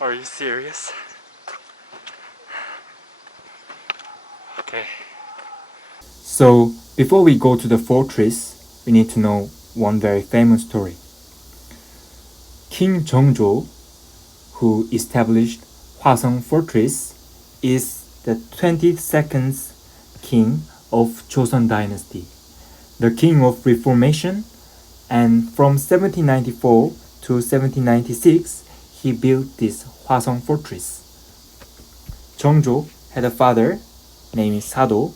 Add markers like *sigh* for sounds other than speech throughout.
Are you serious? Okay. So, before we go to the fortress, we need to know one very famous story. King Jeongjo, who established Hwaseong Fortress, is the 22nd king of Joseon Dynasty, the king of reformation, and from 1794 to 1796 he built this Hwaseong Fortress. Jeongjo had a father named Sado,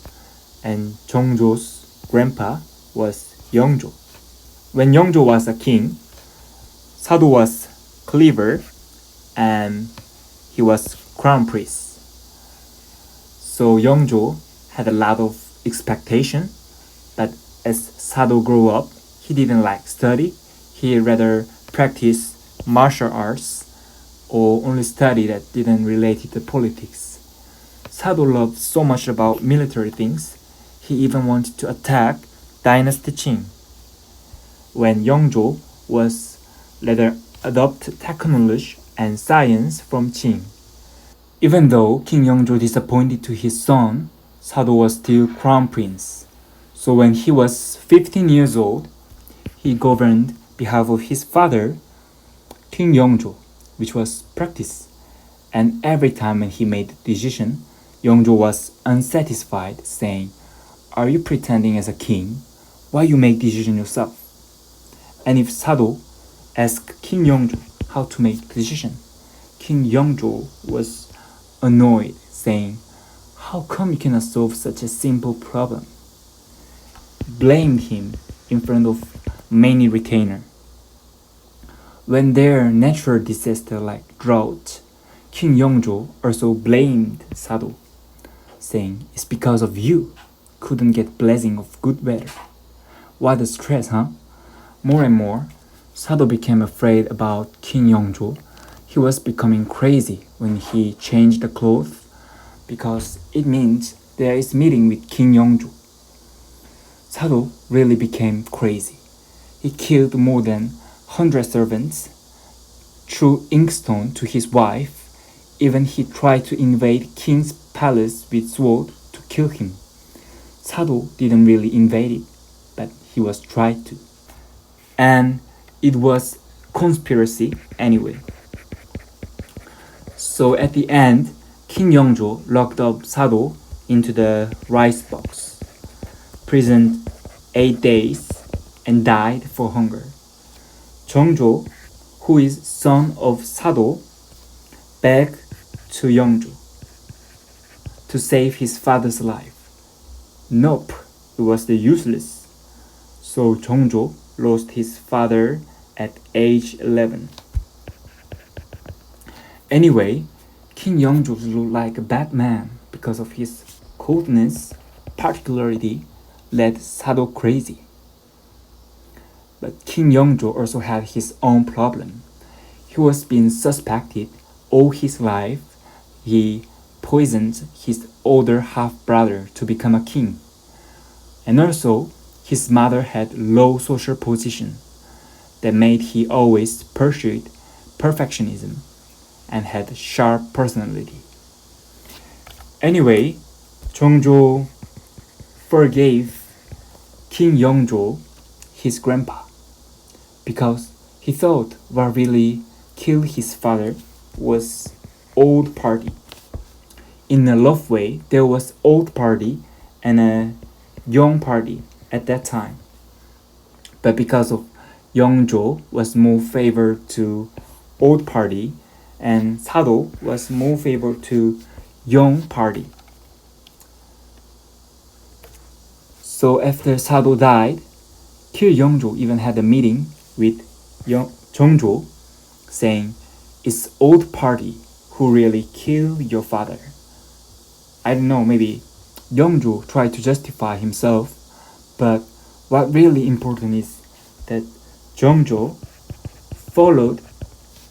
and Jeongjo's grandpa was Yeongjo. When Yeongjo was a king, Sado was clever and he was crown prince. So Yeongjo had a lot of expectation, but as Sado grew up, he didn't like study. He rather practiced martial arts or only study that didn't relate to politics. Sado loved so much about military things, he even wanted to attack Dynasty Qing. When Yeongjo was later adopted technology and science from Qing. Even though King Yeongjo disappointed to his son, Sado was still crown prince. So when he was 15 years old, he governed behalf of his father, King Yeongjo, which was practice. And every time when he made a decision, Yeongjo was unsatisfied, saying, "Are you pretending as a king? Why you make decision yourself?" And if Sado asked King Yeongjo how to make decision, King Yeongjo was annoyed, saying, "How come you cannot solve such a simple problem?" Blamed him in front of many retainers. When there are natural disaster like drought, King Yeongjo also blamed Sado, saying, "It's because of you couldn't get blessing of good weather." What a stress, huh? More and more, Sado became afraid about King Yeongjo. He was becoming crazy when he changed the clothes because it means there is meeting with King Yeongjo. Sado really became crazy. He killed more than 100 servants, threw inkstone to his wife. Even he tried to invade king's palace with sword to kill him. Sado didn't really invade it, but he was tried to. And it was conspiracy anyway. So at the end, King Yeongjo locked up Sado into the rice box, prisoned 8 days, and died for hunger. Jeongjo, who is son of Sado, begged to Yeongjo to save his father's life. Nope, it was useless. So Jeongjo lost his father at age 11. Anyway, King Yeongjo looked like a bad man because of his coldness, particularly led Sado crazy. But King Yeongjo also had his own problem. He was being suspected all his life. He poisoned his older half-brother to become a king. And also, his mother had low social position that made he always pursued perfectionism and had sharp personality. Anyway, Jeongjo forgave King Yeongjo, his grandpa, because he thought what really killed his father was old party. In a love way, there was old party and a young party at that time. But because of Yeongjo was more favored to old party and Sado was more favored to young party. So after Sado died, King Yeongjo even had a meeting with Jeongjo, saying, "It's old party who really killed your father." I don't know, maybe Yeongjo tried to justify himself, but what really important is that Jeongjo followed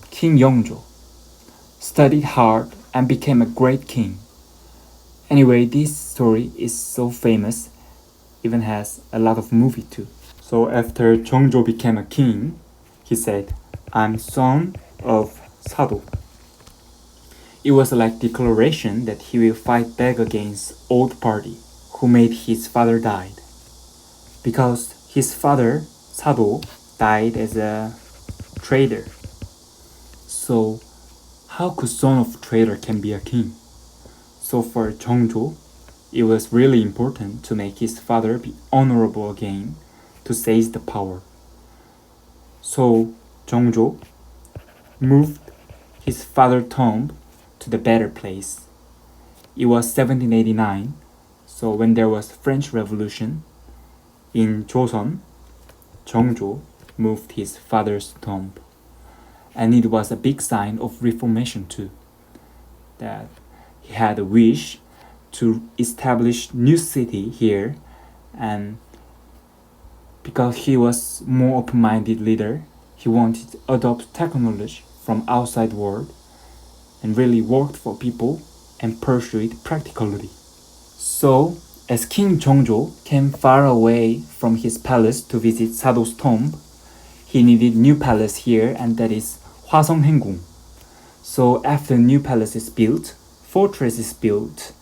King Yeongjo, studied hard, and became a great king. Anyway, this story is so famous, even has a lot of movie too. So after Jeongjo became a king, he said, "I'm son of Sado." It was like declaration that he will fight back against old party who made his father died. Because his father, Sado, died as a trader. So how could son of trader can be a king? So for Jeongjo, it was really important to make his father be honorable again to seize the power. So Jeongjo moved his father's tomb to the better place. It was 1789, so when there was French Revolution, in Joseon, Jeongjo moved his father's tomb. And it was a big sign of reformation too, that he had a wish to establish new city here, and because he was more open-minded leader, he wanted to adopt technology from outside world and really worked for people and pursue it practically. So, as King Jeongjo came far away from his palace to visit Sado's tomb, he needed new palace here, and that is 화성행궁. So after new palace is built, fortress is built,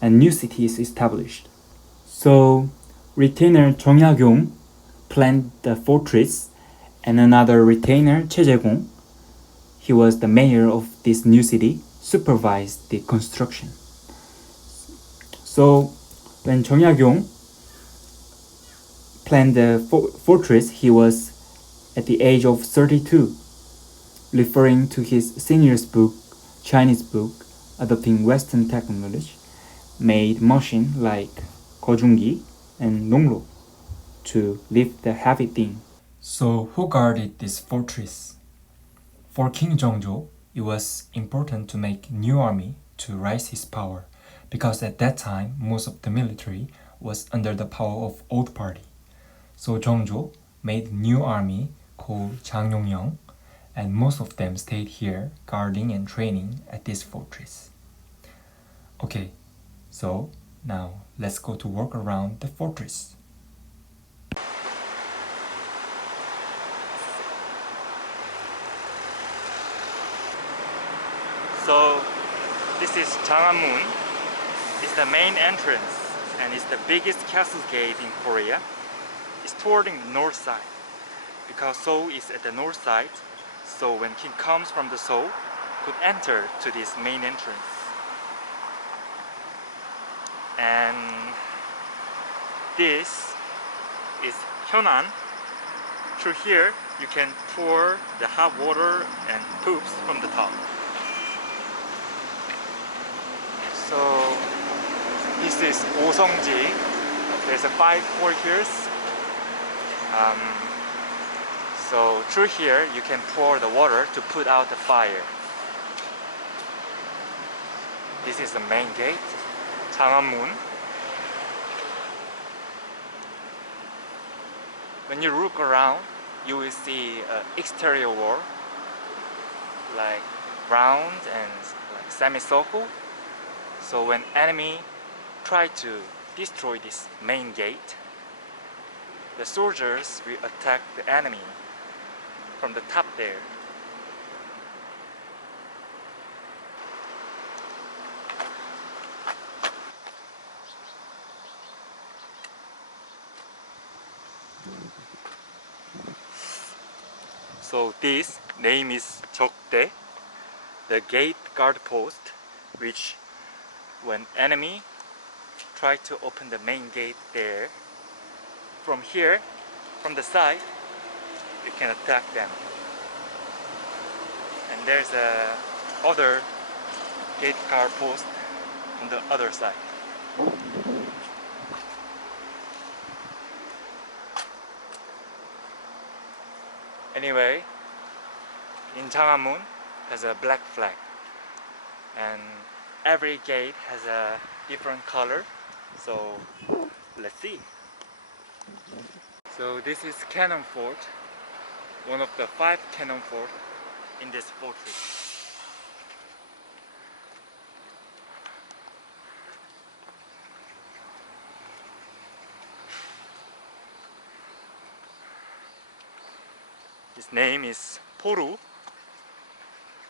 and new city is established. So retainer 정약용 planned the fortress, and another retainer 최재공, he was the mayor of this new city, supervised the construction. So when 정약용 planned the fortress, he was at the age of 32, referring to his senior's book, Chinese book, adopting Western technology, made machine like 거중기 and 농로 to lift the heavy thing. So who guarded this fortress? For King Jeongjo, it was important to make new army to rise his power, because at that time most of the military was under the power of old party. So Jeongjo made new army called 장용영, and most of them stayed here guarding and training at this fortress. Okay, so now let's go to walk around the fortress. So this is Chang'an-mun. It's the main entrance and it's the biggest castle gate in Korea. It's toward the north side because Seoul is at the north side. So when king comes from the Seoul, could enter to this main entrance. And this is Hyonan. Through here, you can pour the hot water and poops from the top. So this is 오성지. There's a 5 courtiers. So through here you can pour the water to put out the fire. This is the main gate, 장안문. When you look around, you will see an exterior wall, like round and like semicircle. So when enemy try to destroy this main gate, the soldiers will attack the enemy from the top there. So this name is 적대, the gate guard post, which when enemy try to open the main gate there, from here, from the side, you can attack them. And there's a other gate guard post on the other side. Anyway, in Chang'an-mun has a black flag, and every gate has a different color. So let's see. So this is Cannon Fort, one of the 5 cannon forts in this fortress. His name is Poru.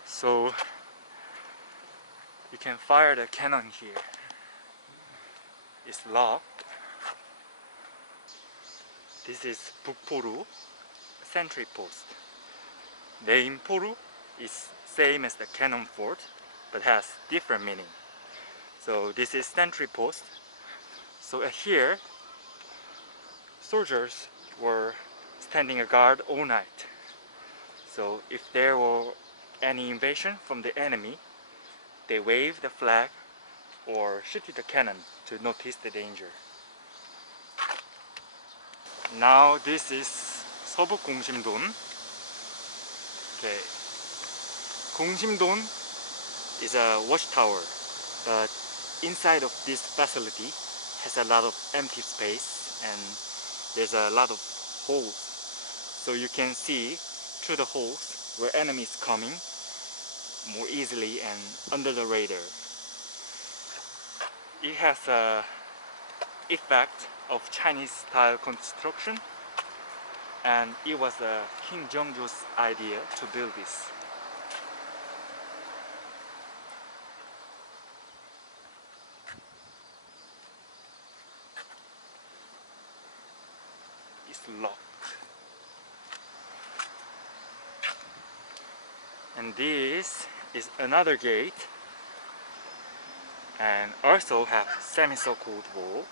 So You can fire the cannon here. It's locked. This is 북포루 sentry post. 내인포루 is same as the cannon fort, but has different meaning. So this is sentry post. So here, soldiers were standing a guard all night. So if there were any invasion from the enemy, they wave the flag or shoot the cannon to notice the danger. Now this is 서북 공심돈. Okay. 공심돈 is a watchtower, but inside of this facility has a lot of empty space and there's a lot of holes. So you can see through the holes where enemy is coming more easily and under the radar. It has a effect of Chinese style construction, and it was King Jeongjo's idea to build this. It's locked. And this is another gate, and also have semicircled wall.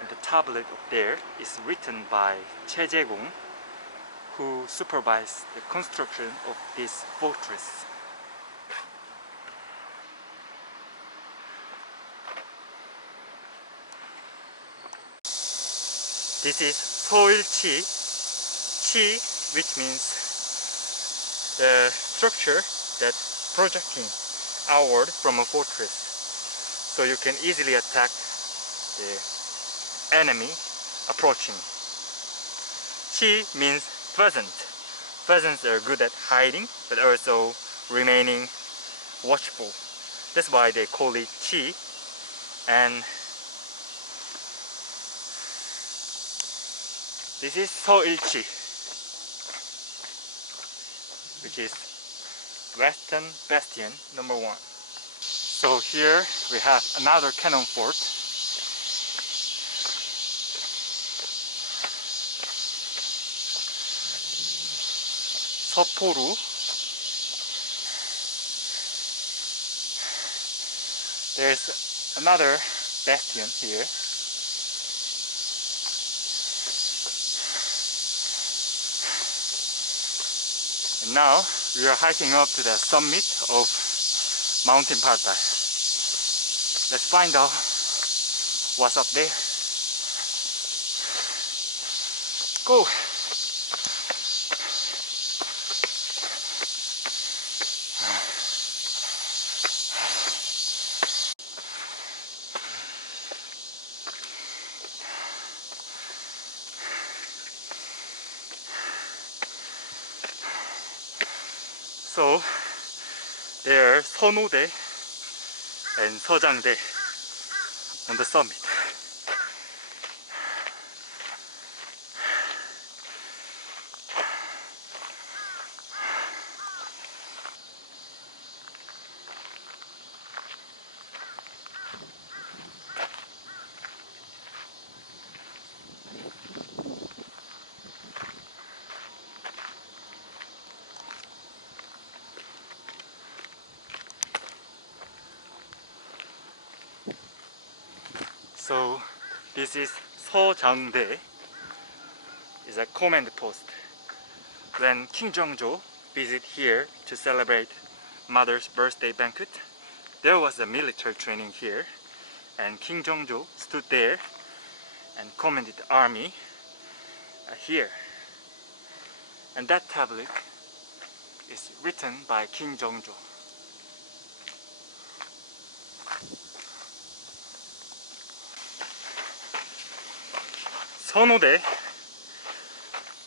And the tablet up there is written by ㅎŨ헐, who supervised the construction of this fortress. This is ㅎ *hesitation* chi, chi, which means the structure that's projecting outward from a fortress, so you can easily attack the enemy approaching. Chi means pheasant. Pheasants are good at hiding, but also remaining watchful. That's why they call it chi. And this is ㅎ일치, which is Western Bastion number 1. So here we have another cannon fort. 서포루. There's another bastion here. And now we are hiking up to the summit of Mountain Partai. Let's find out what's up there. Go! So there are 선호대 and 서장대 on the summit. So this is 서장대, is a command post. When King Jeongjo visited here to celebrate mother's birthday banquet, there was a military training here, and King Jeongjo stood there and commanded the army here. And that tablet is written by King Jeongjo. 선호대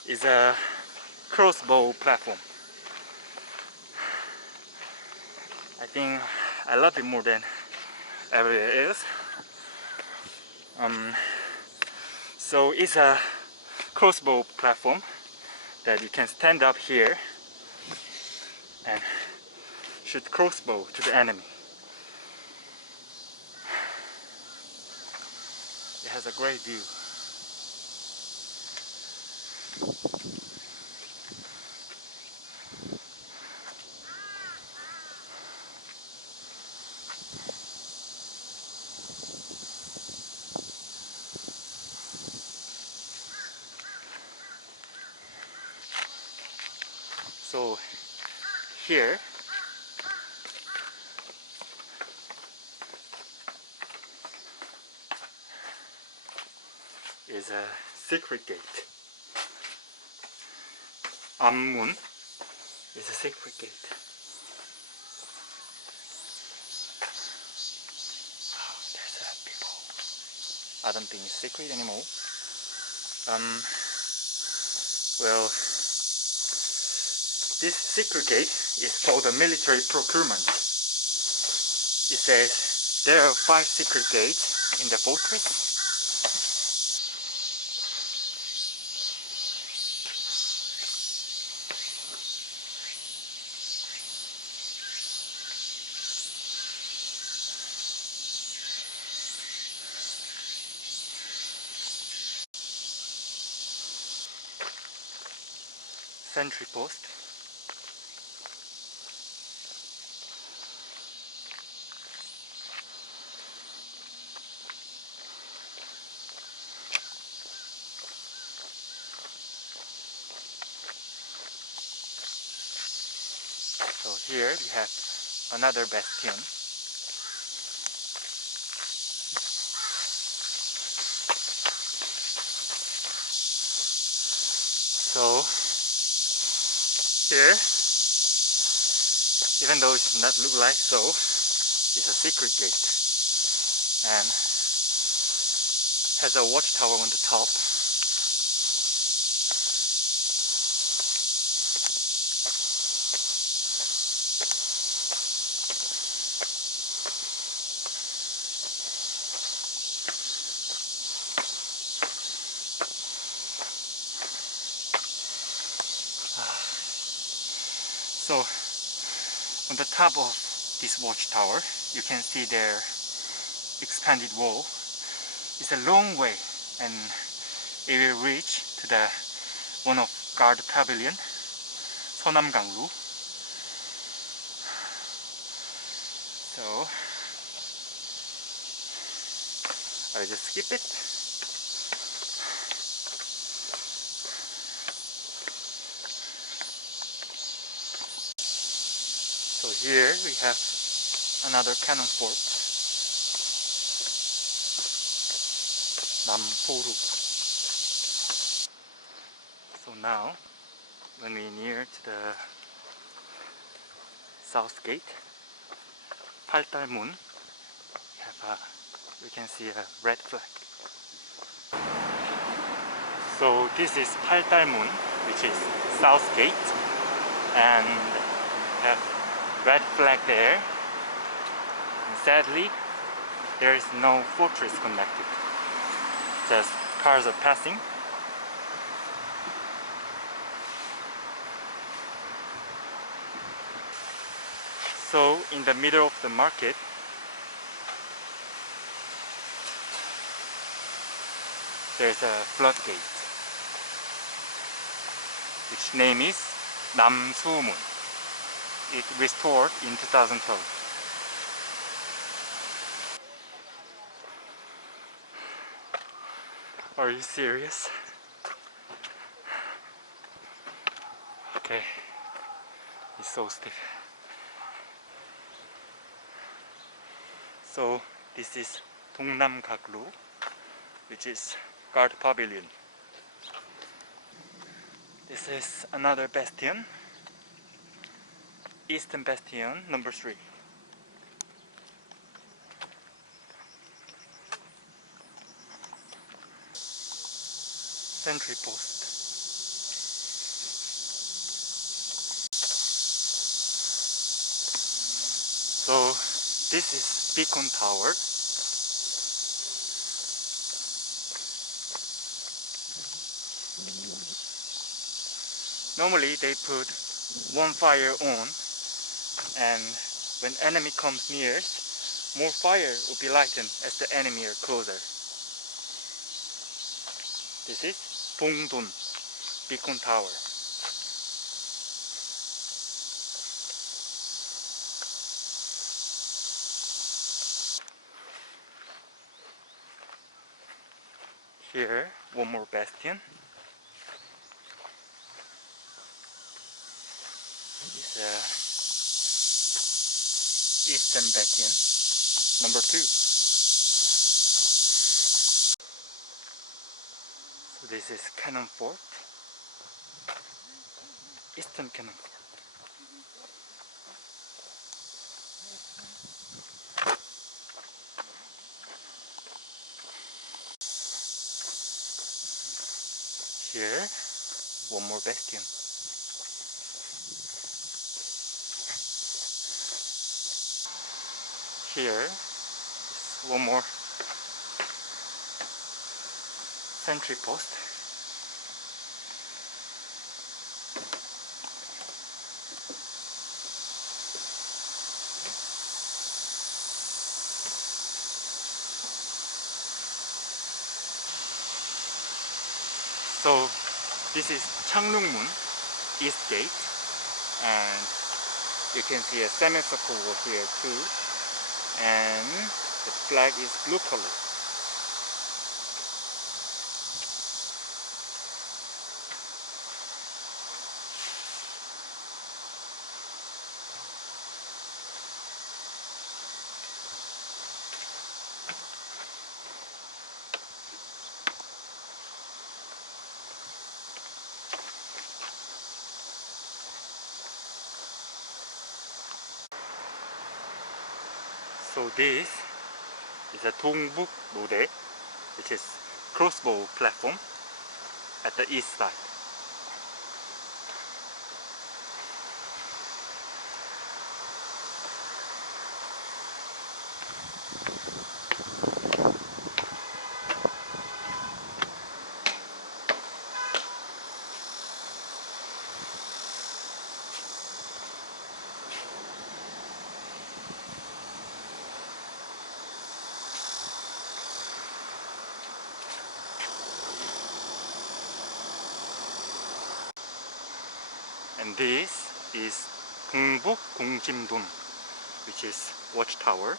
is a crossbow platform. I think I love it more than everywhere else. So it's a crossbow platform that you can stand up here and shoot crossbow to the enemy. It has a great view. So here is a secret gate. Ammun is a secret gate. There's people. I don't think it's secret anymore. Well, this secret gate is for the military procurement. It says there are 5 secret gates in the fortress. Sentry post. So here we have another bastion. So here, even though it does not look like so, it's a secret gate and has a watchtower on the top. So on the top of this watchtower you can see their expanded wall. It's a long way and it will reach to the one of guard pavilion, 서남강루. So I'll just skip it. So here we have another cannon fort, 남포루. So now when we near to the south gate, 팔달문, we can see a red flag. So this is 팔달문, which is south gate, and have red flag there. And sadly, there is no fortress connected. Just cars are passing. So in the middle of the market, there's a floodgate, which name is 남수문. It restored in 2012. Are you serious? Okay, it's so stiff. So this is 동남각루, which is guard pavilion. This is another bastion, Eastern Bastion number 3. Sentry post. So this is beacon tower. Normally they put one fire on, and when enemy comes near, more fire will be lightened as the enemy are closer. This is Bongdon Beacon Tower. Here, one more bastion. It's Eastern Bastion, number 2. So this is Cannon Fort, Eastern Cannon Fort. Here, one more bastion. Here is one more sentry post. So this is Changlungmun East Gate, and you can see a semicircle over here too, and the flag is blue color. So this is a Dongbuk Mude, which is crossbow platform at the east side. And this is Dongbuk Gongjimdon, which is watchtower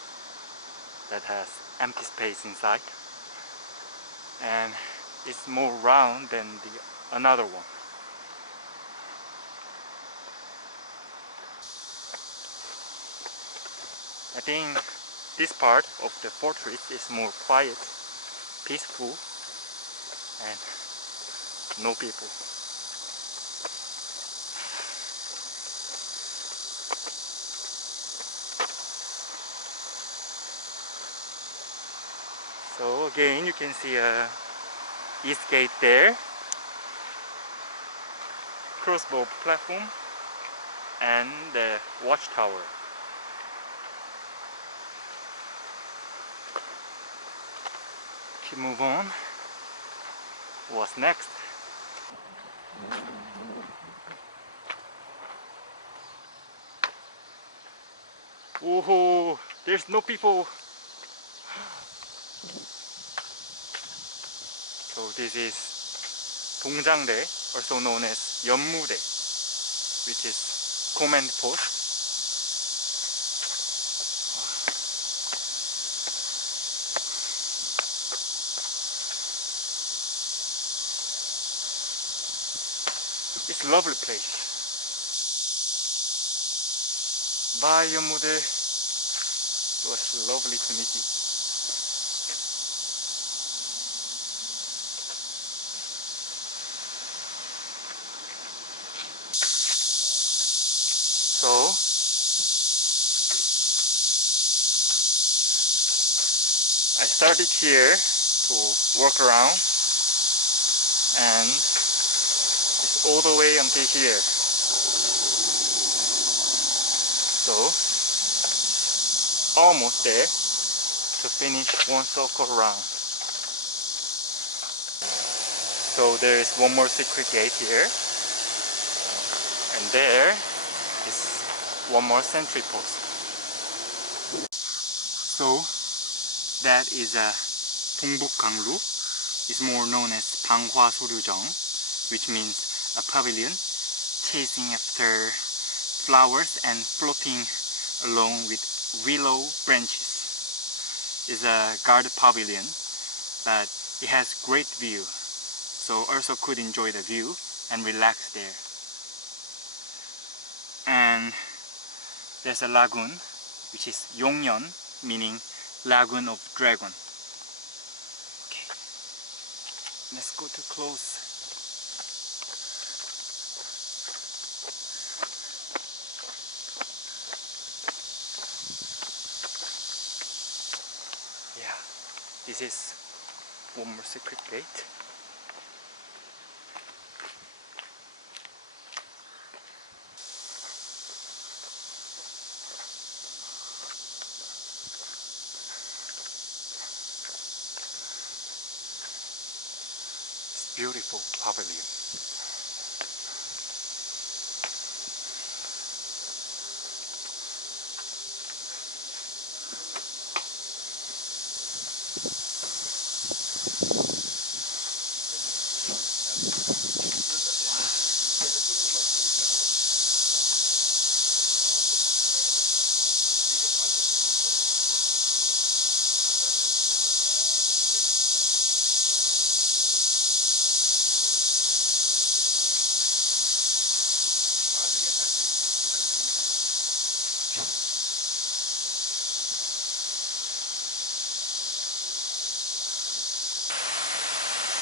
that has empty space inside, and it's more round than the another one. I think this part of the fortress is more quiet, peaceful, and no people. So again, you can see a east gate there, crossbow platform, and the watchtower. Keep move on. What's next? Whoa, there's no people. So this is 동장대, also known as 연무대, which is command post. It's a lovely place. Bye, 연무대. It was lovely to meet you. So I started here to walk around, and it's all the way until here. So almost there to finish one circle around. So there is one more secret gate here. And there is one more sentry post. So that is a 동북강루, is more known as 방화소류정, which means a pavilion chasing after flowers and floating along with willow branches. It's a guard pavilion, but it has great view, so also could enjoy the view and relax there. And there's a lagoon, which is 용연, meaning lagoon of dragon. Okay, let's go too close. Yeah, this is one more secret gate. Beautiful pavilion.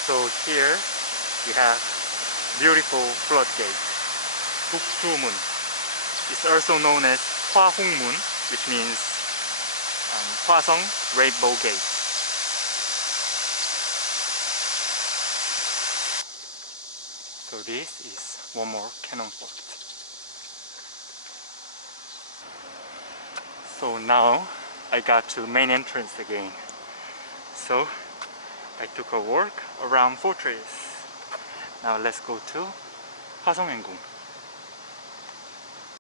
So here we have beautiful floodgate, 북두문. It's also known as 화홍문, which means 화성 rainbow gate. So this is one more cannon fort. So now I got to main entrance again. So I took a walk around fortress. Now let's go to 화성행궁.